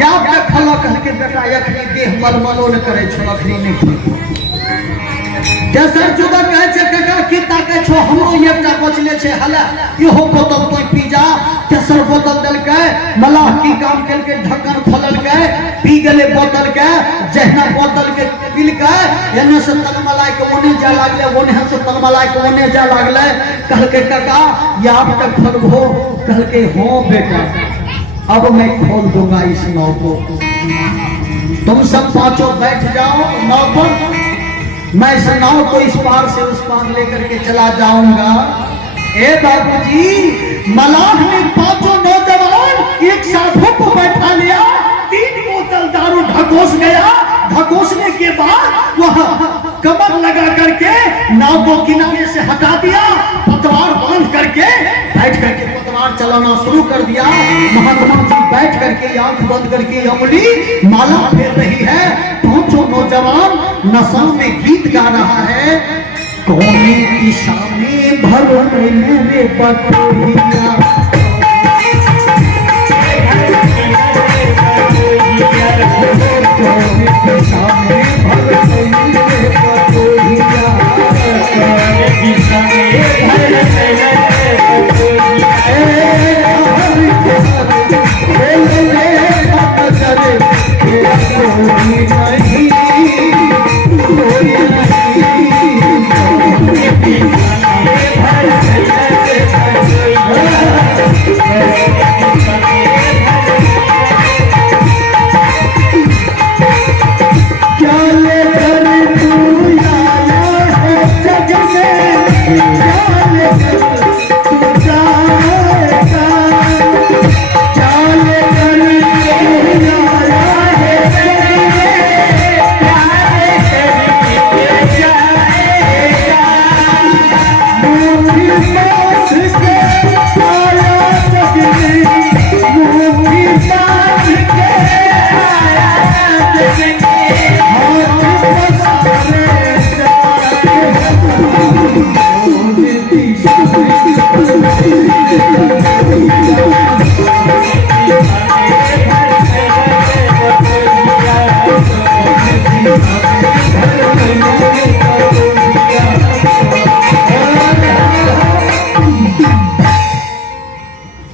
याद रखल कह के बेटा अखनी देह मलमलो न करे छो अखनी नहीं तेसर जुदा कहे छे काका की ताके छो हमरो एकटा बचले छे हला इहो बोतल तो पी जा तेसर बोतल दल के मलाह की काम केल के ढक्कन खोलल के पी गेले बोतल के जहना बोतल के पील के एने से तलमलाई के ओने जा लागले ओने से तलमलाई के ओने जा लागले कह के काका याद तक खोलबो कह के हो बेटा अब मैं खोल दूंगा इस नाव को तुम सब पांचों बैठ जाओ नाव पर मैं इस नाव को इस पार से उस पार लेकर के चला जाऊंगा। ए बाबूजी मलाह ने पांचों नौजवान एक साधु को बैठा लिया 3 बोतल दारू ढकोस गया ढकोसने के बाद वह कमर लगा करके नाव को किनारे से हटा दिया पतवार बांध करके बैठ करके पतवार चलाना शुरू कर दिया। महात्मा जी बैठ करके आंख बंद करके अंगुली माला फेर रही है पांचों नौजवान नशा में गीत गा रहा है कोने दिशा में भरो मेरे बटोहिया कोने दिशा में भरो मेरे बटोहिया कोने दिशा में भरो मेरे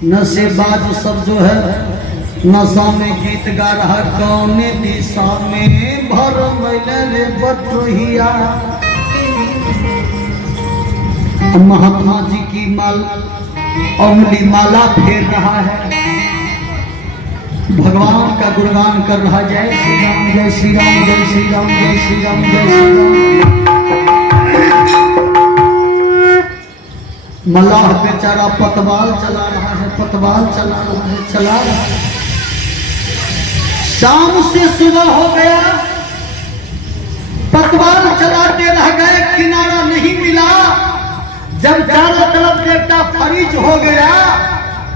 नशेबाज सब जो है नशा में गीत गा रहा कौने दिशा में भर मेरे बटोहिया। महात्मा जी की अंगुली माला फेर रहा है भगवान का गुणगान कर रहा जय श्री राम जय श्री राम जय श्री राम जय श्री राम जय श्री राम। मल्लाह बेचारा पतवाल चला रहा है पतवाल चला रहा है चला रहा है। शाम से सुबह हो गया पतवाल चलाते रह गए किनारा नहीं मिला। जब चारों तरफ देखता फरीज हो गया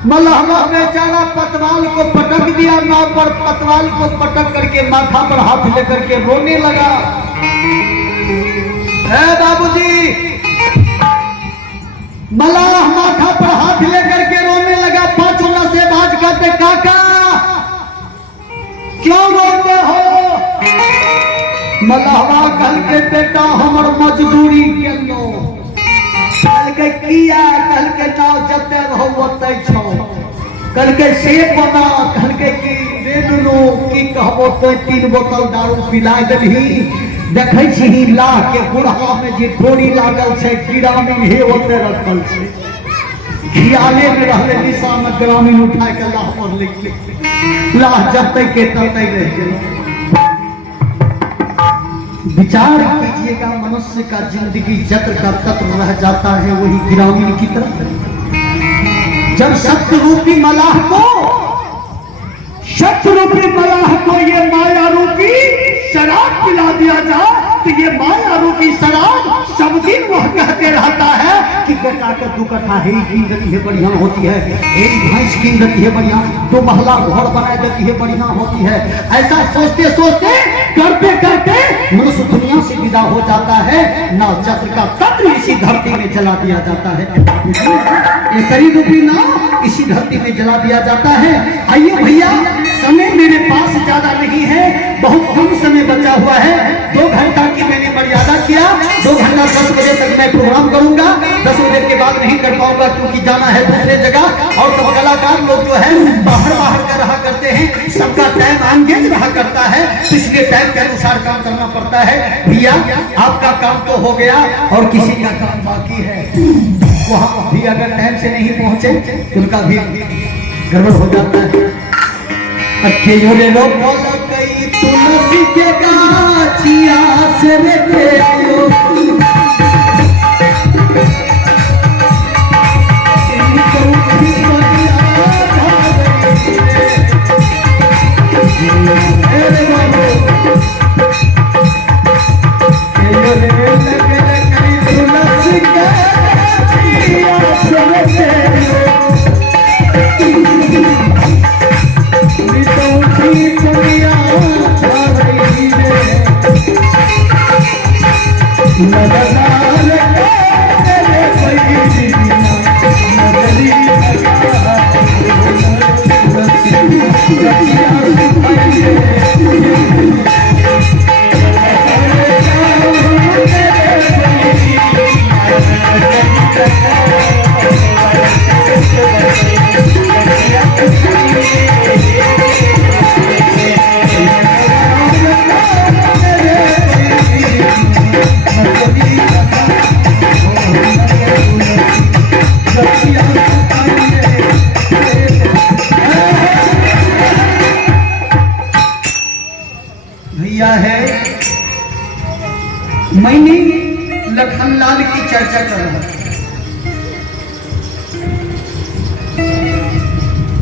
मल्लाह बेचारा पतवाल को पटक दिया नाव पर पतवाल को पटक करके माथा पर हाथ लेकर के रोने लगा। बाबूजी मल्लाह माथा पर हाथ लेकर के रोने लगा। पांचों नशेबाज कहते काका क्यों रोते हो? मल्लाह कल के बेटा हमर मजदूरी के लो कल के किया कल के नाव जते रहो ओते छो कल के से बना कल के की दे दलो की कहबो तो 3 बोतल दारू पिला देलही देखै छी लाह के बुढ़ा में जे डोरी लागल छै ग्रामीण हे ओते रखल छै खियाले में रहले निशा में ग्रामीण उठा के लाह पर लिख लाह जते के तते रह गए। विचार कीजिएगा मनुष्य का जिंदगी जत्र का तत्र रह जाता है वही ग्रामीण की तरफ। जब सत्य रूपी मलाह को ये माया रूपी शराब पिला दिया जाए तो ये माया रूपी शराब सब दिन वह कहते रहता है कि बेटा का 2 कट्ठा है कीन देती है बढ़िया होती है, एक भैंस कीन देती है बढ़िया, 2 महला घर बना देती है बढ़िया होती है। ऐसा सोचते सोचते करते करते मनुष्य दुनिया से विदा हो जाता है। ना चक्र का तत्व इसी धरती में जला दिया जाता है, ये शरीर रूपी ना इसी धरती में जला दिया जाता है। आइए भैया समय मेरे पास घंटा 10 बजे तक मैं प्रोग्राम करूंगा। 10 बजे के बाद नहीं कर पाऊंगा क्योंकि जाना है दूसरे जगह। और सब कलाकार लोग जो है बाहर का रहा करते हैं, सबका टाइम एंगेज रहा करता है, इसलिए टाइम के अनुसार काम करना पड़ता है। भैया आपका काम तो हो गया और किसी का काम बाकी है, वहां भी अगर टाइम से नहीं पहुंचे तो उनका भी गड़बड़ हो जाता है। अकेले लो बोला कई तुलसी के गाछिया से देखो है। मैंने लखनलाल की चर्चा कर रहा हूं।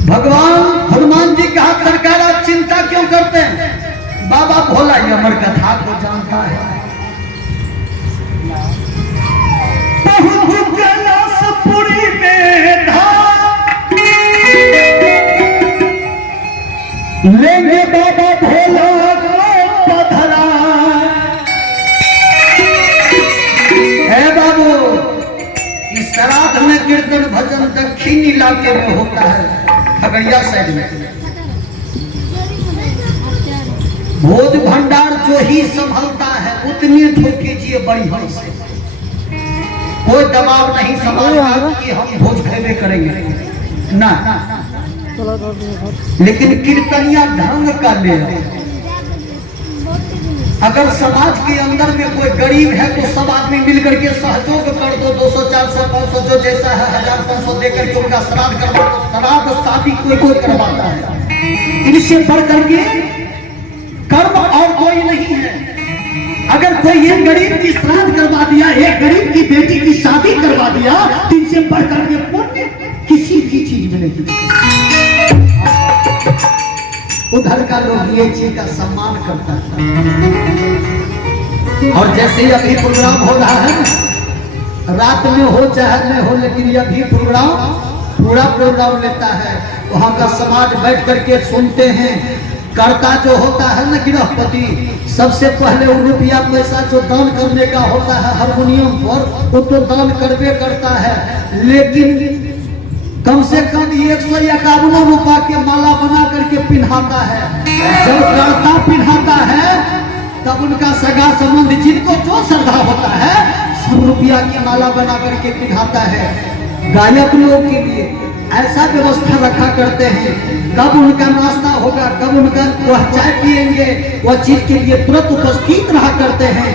भगवान हनुमान जी कहा सरकार आप चिंता क्यों करते हैं? बाबा भोला ये अमर कथा को जानता है। कैलाशपुरी में लेंगे बाबा भोला श्राद्ध में कीर्तन भजन दक्षिण इलाके में होता है, खगड़िया साइड में। भोज भंडार जो ही संभलता है उतनी ठोक कीजिए बढ़िया से, कोई दबाव नहीं समाज कि हम भोज खेबे करेंगे ना, लेकिन कीर्तनिया ढंग का ले। अगर समाज के अंदर में कोई गरीब है तो सब आदमी मिलकर के सहयोग कर दो, 200 400 500 जो जैसा है 1000 500 देकर के उनका श्राद्ध करवा दो। श्राद्ध शादी कोई करवाता है, इनसे बढ़ करके कर्म और कोई नहीं है। अगर कोई एक गरीब की श्राद्ध करवा दिया, एक गरीब की बेटी की शादी करवा दिया, तो इनसे बढ़ करके पुण्य किसी भी चीज में नहीं। उधर का लोग ये चीज का सम्मान करता है। और जैसे अभी प्रोग्राम हो रहा है, रात में हो चाहे न हो, लेकिन ये भी प्रोग्राम पूरा प्रोग्राम लेता है। वहाँ का समाज बैठ करके सुनते हैं। कर्ता जो होता है न गृहपति, सबसे पहले वो रुपया पैसा जो दान करने का होता है हारमोनियम पर, वो तो दान करबे करता है, लेकिन कम से कम 151 रुपया के माला बना करके पिन्हाता है। जब कर्ता पिन्हाता है तब उनका सगा संबंधी जिनको जो श्रद्धा होता है 100 रुपया की माला बना करके पिन्हाता है। गायक लोग के लिए ऐसा व्यवस्था रखा करते हैं, कब उनका नाश्ता होगा, कब उनका वह चाय पिएंगे, वह चीज के लिए तुरंत उपस्थित रहा करते हैं।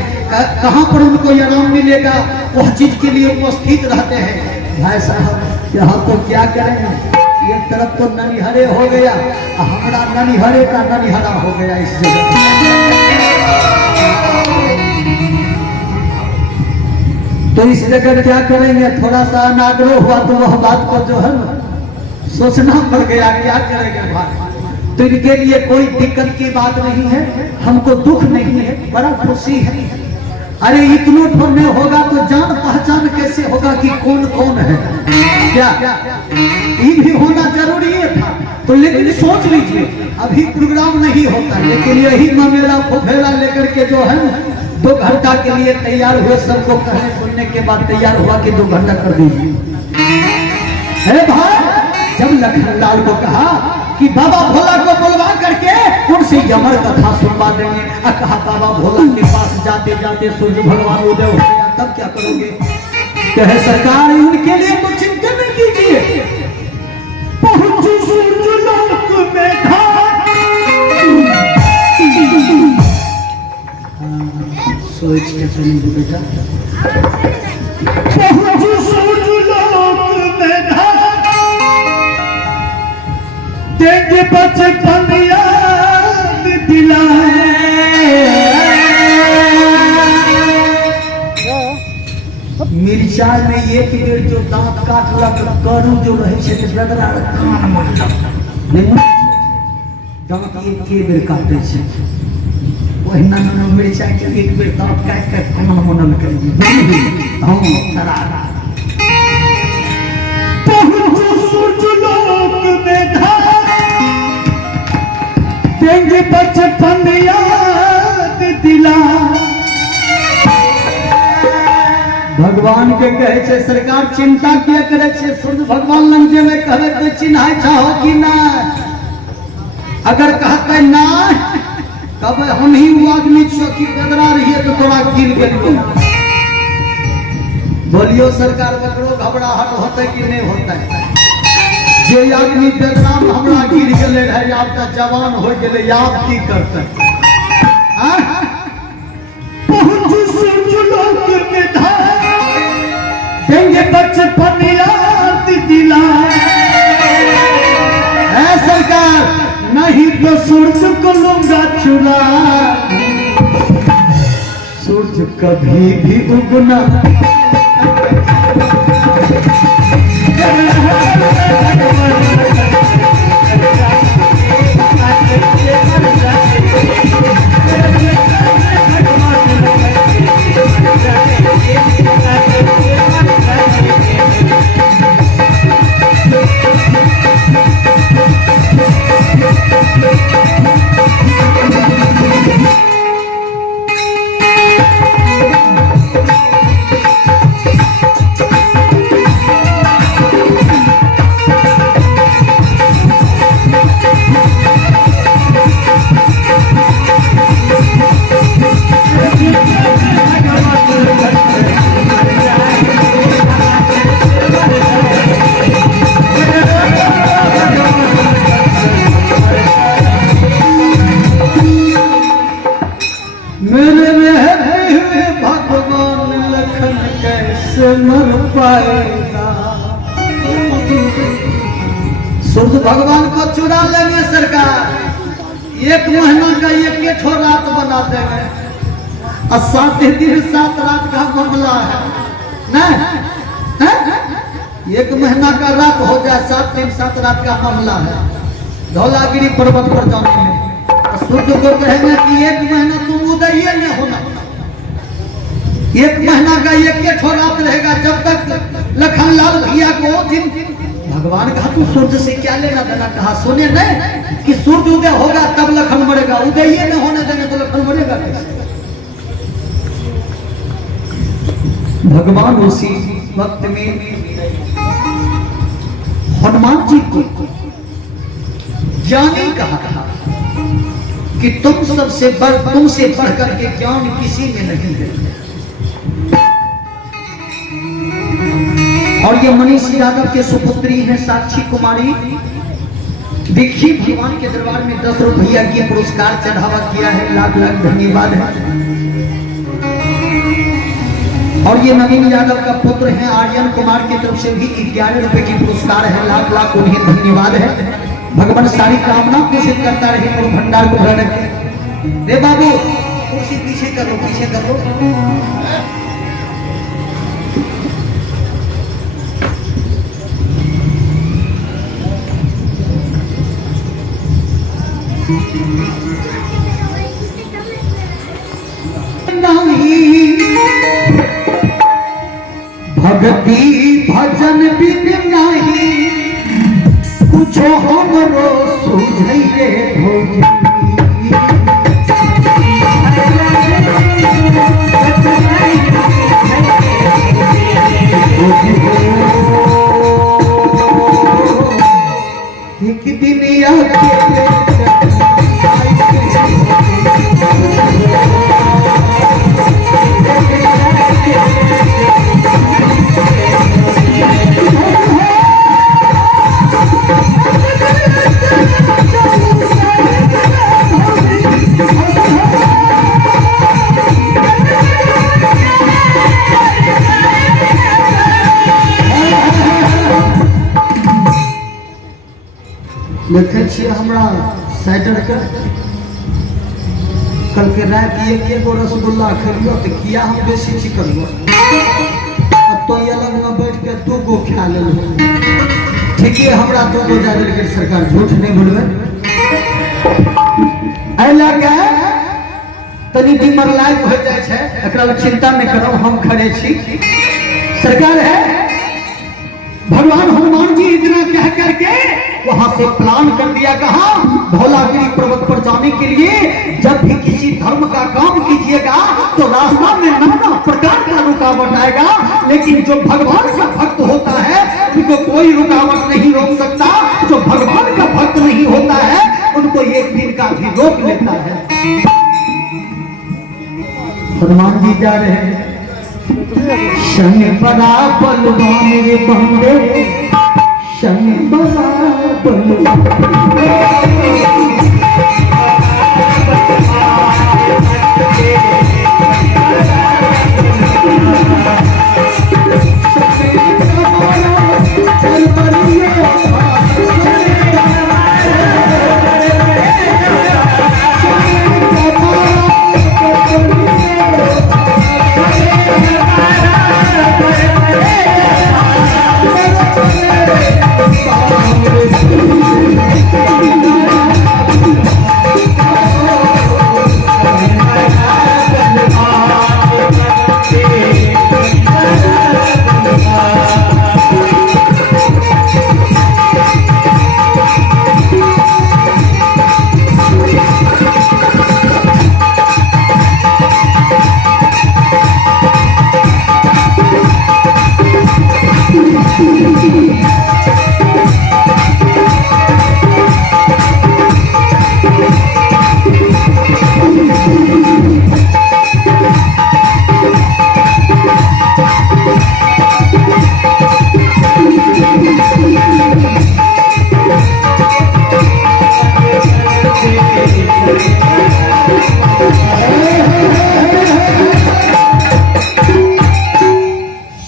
कहाँ पर उनको आराम मिलेगा वह चीज के लिए उपस्थित रहते हैं। भाई साहब यहाँ तो क्या करेंगे, एक तरफ तो ननिहरे हो गया, हमारा ननिहरे का ननिहरा हो गया इस जगह। तो इस जगह क्या करेंगे, थोड़ा सा अनाग्रह हुआ तो वह बात को जो है ना सोचना पड़ गया, क्या करेंगे भाई। तो इनके लिए कोई दिक्कत की बात नहीं है, हमको दुख नहीं है, बड़ा खुशी है। अरे इतना तो नहीं होगा तो जान पहचान कैसे होगा कि कौन कौन है, क्या ये भी होना जरूरी था। तो लेकिन सोच लीजिए अभी प्रोग्राम नहीं होता, लेकिन यही ममेला फोफेला लेकर के जो है 2 घंटा के लिए तैयार हुए, सबको कहने सुनने के बाद तैयार हुआ कि 2 घंटा कर दीजिए। भाई जब लखनलाल को कहा कि बाबा भोला को बुलवा करके उन से यमर कथा सुनवा देंगे। कहा बाबा भोला के पास जाते जाते सूर्य भगवान उदय हो गया, तब क्या करोगे? कहे सरकार उनके लिए तो चिंता नहीं कीजिए, पहुंचो सूर्य लोक में सोच के चलेंगे बेटा, पहुंचो सूर्य लोक में देंगे बचपन याद दिलाए। मिर्चा में एक बेर जो दांत काटलक करू जो रहे छे से बदरा कान मरलक नहीं, दांत एक बेर काटे छे, ओहिना न मिर्चा के एक बेर दांत काट के कान मनल करिए। हम खरा पहुंचो सूर्य लोक में देंगे बचपन याद दिला। भगवान के कहे छे सरकार चिंता किया करे छे, सूर्य भगवान लंग जेबे कहबे तो चिन्हाय चाहो कि ना? अगर कहते ना कब हम ही वो आदमी छो कि बदरा रहिए तो तोरा गिर गेलियो। बोलियो सरकार बकरो घबराहट होते कि नहीं होते? जे आदमी बेदरा में हमरा गिर गेले रहे, आप का जवान हो गेले, आप की करते? पहुंचो सूर्य लोक में देंगे बचपन याद दिलाए। है सरकार नहीं तो सूर्य को लूंगा चुरा, सूर्य कभी भी उगना सूर्य भगवान को चुरा लेंगे सरकार, एक महीना का एक ठो रात बना देंगे और 7 दिन 7 रात का मामला है ना? एक महीना का रात हो जाए, 7 दिन 7 रात का मामला है। धौलागिरी पर्वत पर जाने में सूर्य को कहेंगे कि एक महीना तुम उदय नहीं होना, एक महीना का एक ठो रात रहेगा। जब तक लखनलाल भैया को दिन भगवान कहा तू सूर्य से क्या लेना देना? कहा सुने नहीं कि सूर्य उदय होगा तब लखन मरेगा, उदय ही नहीं होने देंगे तो लखन मरेगा कैसे? भगवान उसी वक्त में हनुमान जी को ज्ञानी कहा था कि तुमसे बढ़कर के ज्ञान किसी में नहीं है। और ये मनीष यादव के सुपुत्री हैं साक्षी कुमारी। देखिए भगवान के दरबार में 10 रुपया की पुरस्कार चढ़ावा किया है, लाख लाख धन्यवाद है। और ये नवीन यादव का पुत्र है आर्यन कुमार की तरफ से भी 11 रुपए की पुरस्कार है, लाख लाख उन्हें धन्यवाद है। भगवान सारी कामना पोषित करता रहे और भंडार को भर रखे। रे बाबू कुर्सी पीछे करो, पीछे करो। भक्ति भजन बिन नहीं कुछ हमरो सुझैये भौजी। एक दिन देखे छे हमरा साइडर के कल के रात एक गो रसगुल्ला खरियो तो किया हम बेसी चिकन अब तो ये अलग में बैठ के 2 गो खा ले ठीक है हमरा 2 गो जा के सरकार झूठ नहीं बोलबे ऐ लगे तनी डिमर लाइक हो जाए छे एकरा चिंता नहीं करो हम खड़े छी सरकार है भगवान हनुमान जी इतना कह करके वहां से प्लान कर दिया कहा धौलागिरी पर्वत पर जाने के लिए जब भी किसी धर्म का काम कीजिएगा तो रास्ता में नाना प्रकार का रुकावट आएगा लेकिन जो भगवान का भक्त होता है उनको कोई रुकावट नहीं रोक सकता जो भगवान का भक्त नहीं होता है उनको एक दिन का भी रोक लेता है हनुमान जी जा रहे हैं शनि बड़ा बलवान रे बंदे शनि बड़ा बलवान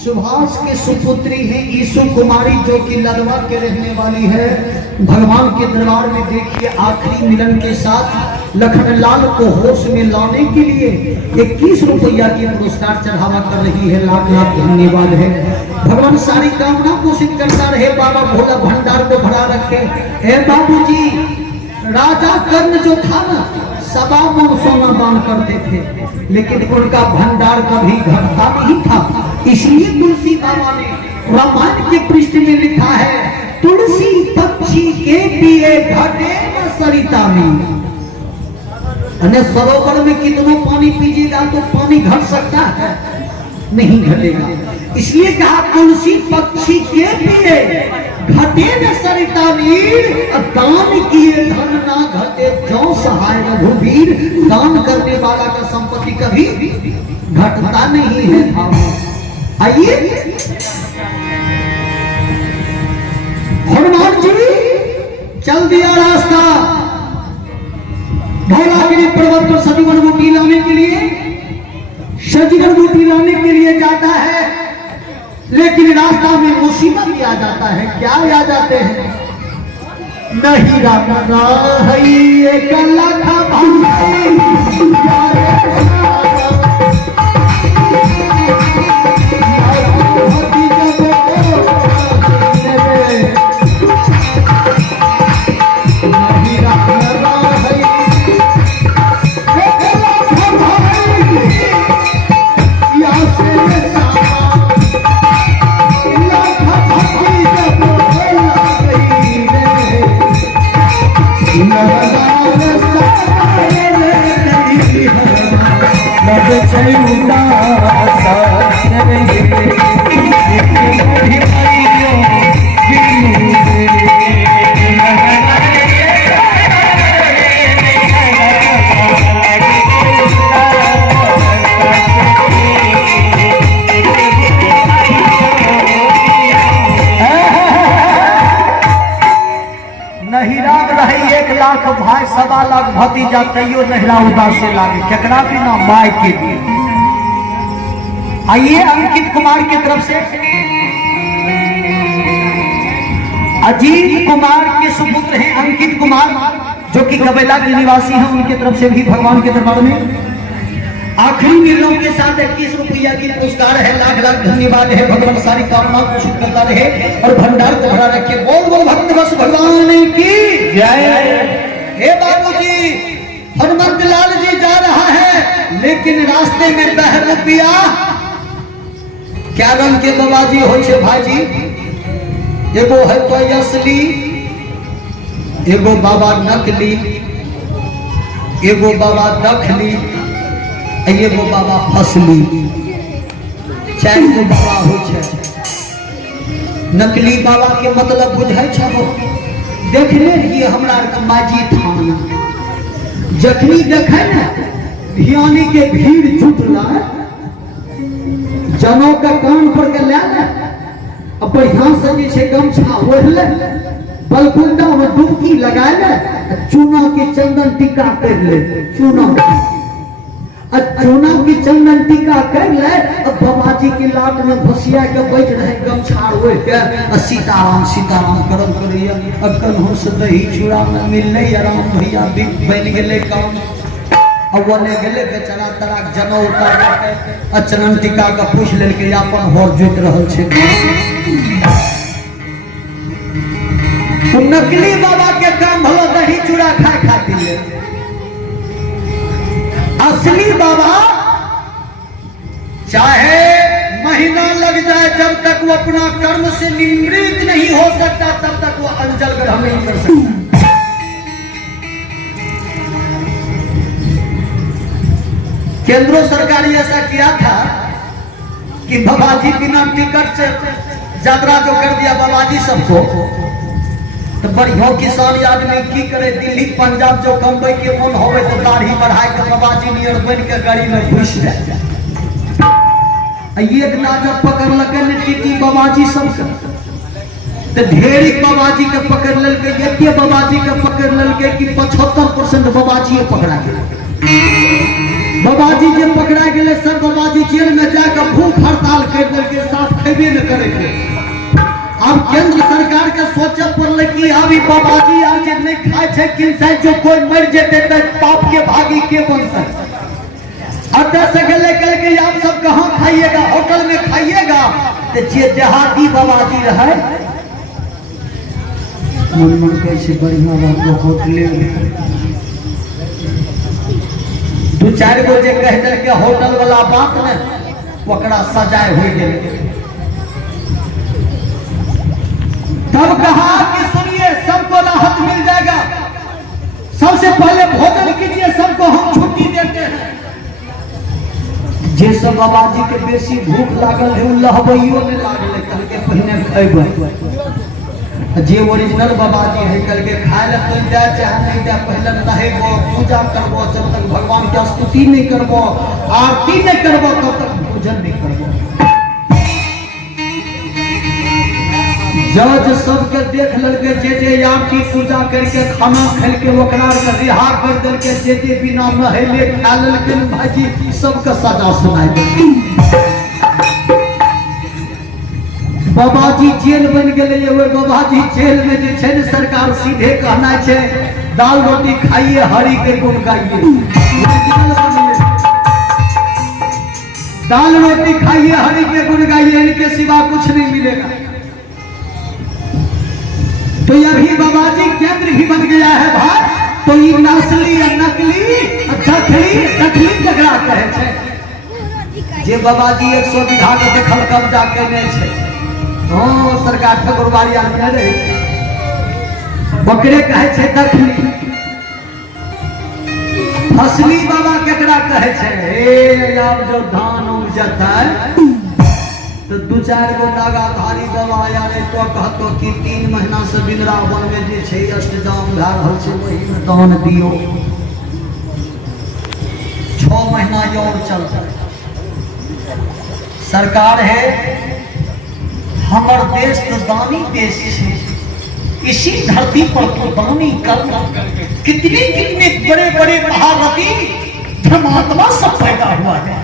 सुभाष के सुपुत्री हैं ईशु कुमारी जो कि लदवा के रहने वाली है भगवान के दरबार में देखिए आखिरी मिलन के साथ लखनलाल को होश में लाने के लिए 21 रुपया की पुरस्कार चढ़ावा कर रही है लाख लाख धन्यवाद है भगवान सारी कामना को सिद्ध करता रहे बाबा भोला भंडार को भरा रखे हे बाबूजी राजा कर्ण जो था ना 1.25 मन सोना दान करते थे लेकिन उनका भंडार कभी घटता नहीं था इसलिए तुलसी बाबा ने रामायण के पृष्ठ में लिखा है तुलसी पक्षी के पिए घटे न सरिता में अने सरोवर में कितना पानी पीजिएगा तो पानी घट सकता है नहीं घटेगा इसलिए कहा तुलसी पक्षी के पिए घटे न सरिता वीर दान किए धन ना घटे जो सहाय रघुवीर दान करने वाला का संपत्ति कभी घटता नहीं है आइए हनुमान जी चल दिया रास्ता धौलागिरी पर्वत पर सजीवन बूटी लाने के लिए सजीवन बूटी लाने के लिए जाता है लेकिन रास्ता में मुसीबत आ जाता है क्या आ जाते हैं नहीं राम एक भाई 1.25 लाख भतीजा तैयो नहरा उदास से लागे केकरा भी ना माय के भी आइए अंकित कुमार की तरफ से अजीत कुमार के के सुपुत्र हैं अंकित कुमार, जो कि कबैला के निवासी हैं। उनकी तरफ से भी भगवान के दरबार में आखिरी मिलों के साथ 21 रुपया की पुरस्कार है। लाख लाख धन्यवाद है। भगवान सारी कामना को शुद्ध करता रहे और भंडार को भरा रखे। बोल बोल भक्त बस भगवान की जय। हे बाबूजी, हनुमत लाल जी जा रहा है, लेकिन रास्ते में 10 रुपया क्या रंग के बाबाजी हो छे भाईजी? एगो है तो असली, एगो बाबा नकली, एगो बाबा दखली, एगो बाबा फसली। 4 गो बाबा हो छे। नकली बाबा के मतलब बुझाई छो? देखने रहिए हमरा माजी थान, जखनी देखे न भियानी के भीड़ जुटला, जनों का कान पर के ले बढ़िया से जे छे गमछा ओढ़ले, बलकुंडा में डुबकी लगाए ले, चूना की चंदन टीका कर ले। चूना की चंदन टीका कर ले। अब बाबाजी की लाट में भसिया के बैठ रहे गमछा ओढ़ के, सीताराम सीताराम करम करिया। अक्कल हो से दही चूड़ा में मिलले राम भैया बन गेले काम। अब वने गेले बेचारा तराक जनो उतार के अचनन टीका का पूछ लेल के अपन होर जोत रहल छे। तो नकली बाबा के काम भलो दही चूड़ा खाए खातिर ले। असली बाबा चाहे महीना लग जाए, जब तक वो अपना कर्म से निवृत्त नहीं हो सकता तब तक वो अंजल ग्रहण नहीं कर सकता। केंद्र सरकार ने ऐसा किया था कि बाबाजी बिना टिकट से यात्रा जो कर दिया बाबाजी सबको, तो बढ़िया किसान आदमी की करे, दिल्ली पंजाब जो कमबै के मन होवे तो दाढ़ी बढ़ाए के बाबाजी नियर बन के गाड़ी में घुस जाए। एक ना जब पकड़ लगे ने टीटी बाबाजी सबके, तो ढेरी बाबाजी के पकड़ ललके, एके बाबाजी के पकड़ ललके कि 75% बाबाजी पकड़ा गया। बाबाजी जे पकड़ा गए सब बाबाजी जेल में जाकर भूख हड़ताल कर देलके, साथ खेबे न करे। अब केंद्र सरकार के सोचे पड़ल कि अभी बाबाजी आज नहीं खाए छे, किनसे जो कोई मर जेते तो पाप के भागी के बनते। अतः से गले कल के आप सब कहाँ खाइएगा? होटल में खाइएगा। तो जे देहाती बाबाजी रहे मन मन कैसे बढ़िया बात होटले 2-4 गो जे कह दे के होटल वाला बात ने ओकरा सजाए हो गए। तब कहा कि सुनिए, सबको राहत मिल जाएगा, सबसे पहले भोजन कीजिए, सबको हम छुट्टी देते हैं। जे सब बाबाजी के बेसी भूख लागल है लहबइयो में लागल है, कल के पहिने खैबै। जे ओरिजिनल बाबाजी है कल के खाए ला तो जा चाहे नहीं जा, पहले नहेबो, पूजा करबो, जब तक भगवान के स्तुति नहीं करबो, आरती नहीं करबो, तब तक भोजन नहीं करबो। जज सबके देख ललके, जे आरती पूजा करके खाना खेल के ओकरा के रिहा कर देलके, जे बिना नहेले खा लेलके भाईजी, सबके सजा सुनाई देलके। बाबाजी जेल बन गए। वो बाबाजी जेल में जे छे ने सरकार सीधे कहना छे दाल रोटी खाइए, हरि के गुण गाइए। दाल रोटी खाइए, हरि के गुण गाइए, इनके सिवा कुछ नहीं मिलेगा। तो अभी बाबाजी केंद्र ही बन गया है भाई। तो ये नस्ली या नकली दखली जकरा कहे छे। जे बाबाजी 100 बीघा के देखल कब्जा केने छे, सरकार ठकुरबाड़ी आदमी रहे बकरे कहे छे दखली। फसली बाबा केकरा कहे छे? अब जो धान उग जाता है तो 2-4 गो नागाधारी बाबा यारे तो कहतो कि 3 महीना से वृंदावन में जे छे अष्टजाम भा रहल छे, वही में दान दियो। 6 महीना और चलता। सरकार है हमार देश तो दानी देश है, इसी धरती पर तो दानी करना। कितने कितने बड़े बड़े महारथी धर्मात्मा सब पैदा हुआ है,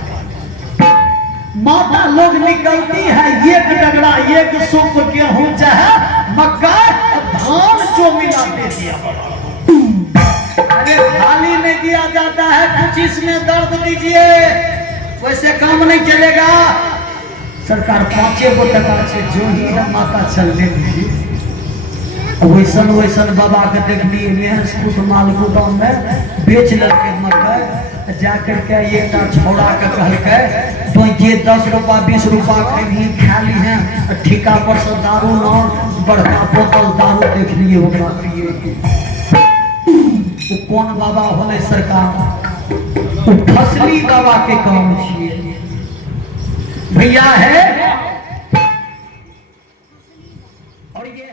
माता लोग निकलती है एक डगड़ा एक सूप गेहूं चाहे मक्का धान जो मिला दे दिया। अरे खाली नहीं दिया जाता है, कुछ इसमें दर्द दीजिए, वैसे काम नहीं चलेगा। सरकार 5 टका से जो ही है माता चलने दीजिए। वैसन वैसन बाबा के देखलिए मेहसकूट मालगुदा में बेच लगे मकई, जाकर के एक छोड़ा के कहलके तो ये 10 रुपया 20 रुपया कहीं खा ली है, ठेका पर से दारू न बड़का बोतल दारू देख लिए ओकरा पिए। वो कौन बाबा होले सरकार? वो फसली बाबा के काम छिए भैया है। और ये